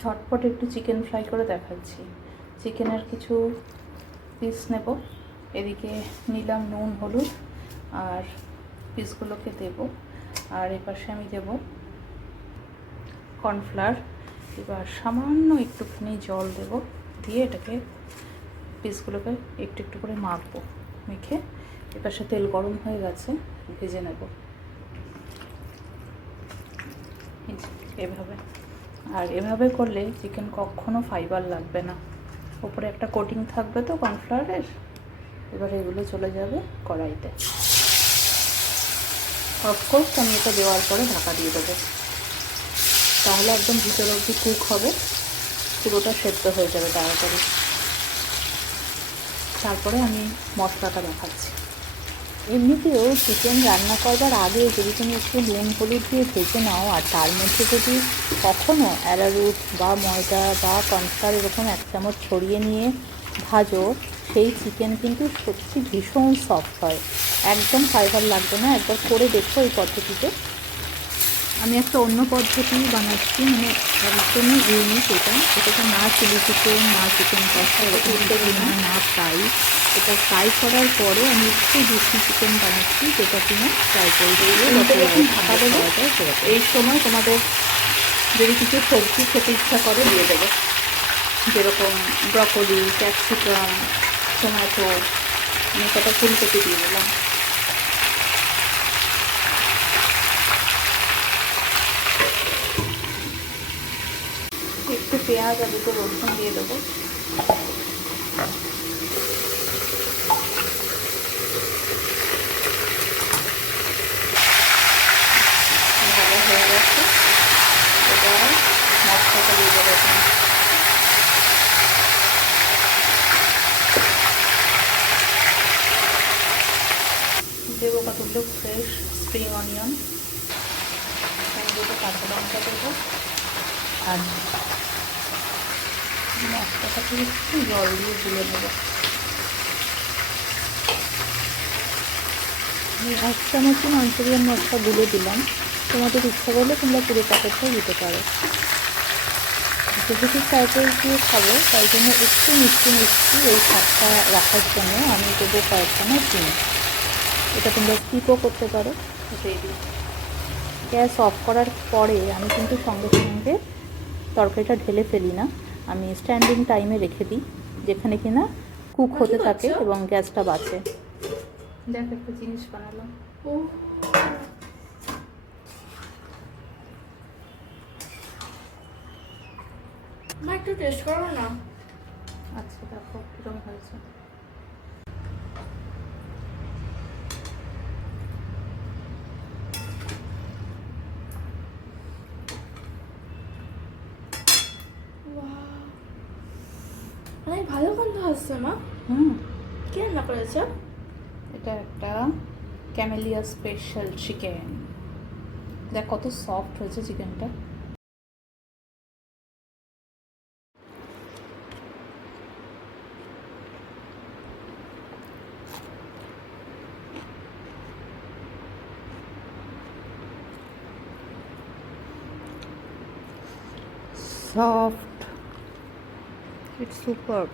ঝটপট একটু chicken fry করে দেখাচ্ছি। চিকেনের কিছু পিস নেব, এদিকে নিলাম নুন হলুদ আর পিসগুলোকে দেব, আর এপাশে আমি দেব কর্নফ্লাওয়ার। এবার সামান্য একটুখানি জল দেব, দিয়ে এটাকে পিসগুলোকে একটু একটু করে মাখবো। মেখে এপাশে তেল গরম হয়ে গেছে, ভেজে নেব এভাবে। আর এভাবে করলে চিকেন কখনো ফাইবার লাগবে না, ওপরে একটা কোটিং থাকবে তো কর্নফ্লাওয়ারের। এবার এগুলো চলে যাবে কড়াইতে। অফকোর্স আমি এটা দেওয়ার পরে ঢাকা দিয়ে দেবো, তাহলে একদম ভিতর অবধি কুক হবে, পুরোটা সেদ্ধ হয়ে যাবে তাড়াতাড়ি। তারপরে আমি মশলাটা দেখাচ্ছি। এমনিতেও চিকেন রান্না করবার আগে যদি তুমি একটু নুন হলুদ দিয়ে ভেজে নাও, আর তার মধ্যে যদি কখনও অ্যারারুট বা ময়দা বা কর্নফ্লাওয়ার এরকম 1 চামচ ছড়িয়ে নিয়ে ভাজো, সেই চিকেন কিন্তু সত্যি ভীষণ সফট হয়, একদম ফাইবার লাগবে না। একবার করে দেখো এই পদ্ধতিতে। আমি একটা অন্য পদ্ধতি বানাচ্ছি, মানে একদমই ইউনিক এটা। এটাকে না চিলি চিকেন, না চিকেন কষা, এরকম না ফ্রাই। এটা ফ্রাই করার পরে আমি একটু জুসি চিকেন বানাচ্ছি, যেটা কিনা ফ্রাই করে দিয়ে ঢাকা দেবো। এই সময় তোমাদের যদি কিছু সবজি খেতে ইচ্ছা করে দিয়ে দেবে, যেরকম ব্রকলি, ক্যাপসিকাম, টমেটো, আমি কটা ফুলকপি দিয়ে দিলাম। একটু পেঁয়াজ আর দুটো রসুন দিয়ে দেবো। ভাজা হয়ে গেছে, এবার মশলাটা দিয়ে দেবো। দেবো কতগুলো ফ্রেশ স্প্রিং অনিয়ন, দুটো কাঁচা লঙ্কা দেবো, আর মশলাটাকে একটু জল দিয়ে গুলে নেবো। আমি 1 চামচই মাঞ্চুরিয়ান মশলা গুলে দিলাম, তোমাদের ইচ্ছা করলে তোমরা পুরো প্যাকেটটাও দিতে পারো। যেহেতু ফ্রাইড রাইস দিয়ে খাবো, তাই জন্য একটু মিষ্টি মিষ্টি এই স্বাদটা রাখার জন্য আমি দেবো কয়েকখানা চিনি। এটা তোমরা স্কিপও করতে পারো। গ্যাস অফ করার পরে আমি কিন্তু সঙ্গে সঙ্গে তরকারিটা ঢেলে ফেলি না, আমি স্ট্যান্ডিং টাইমে রেখে দিই, যেখানে কিনা কুক হতে থাকে এবং গ্যাসটা বাঁচে। দেখ একটা জিনিস বানালাম। মা একটু টেস্ট করো না। আচ্ছা দেখো কিরকম হয়েছে। অনেক ভালো গন্ধ আসছে মা। কে রান্না করেছে? এটা একটা ক্যামেলিয়া স্পেশাল চিকেন। দেখ কত সফট হয়েছে চিকেনটা। Soft, it's super.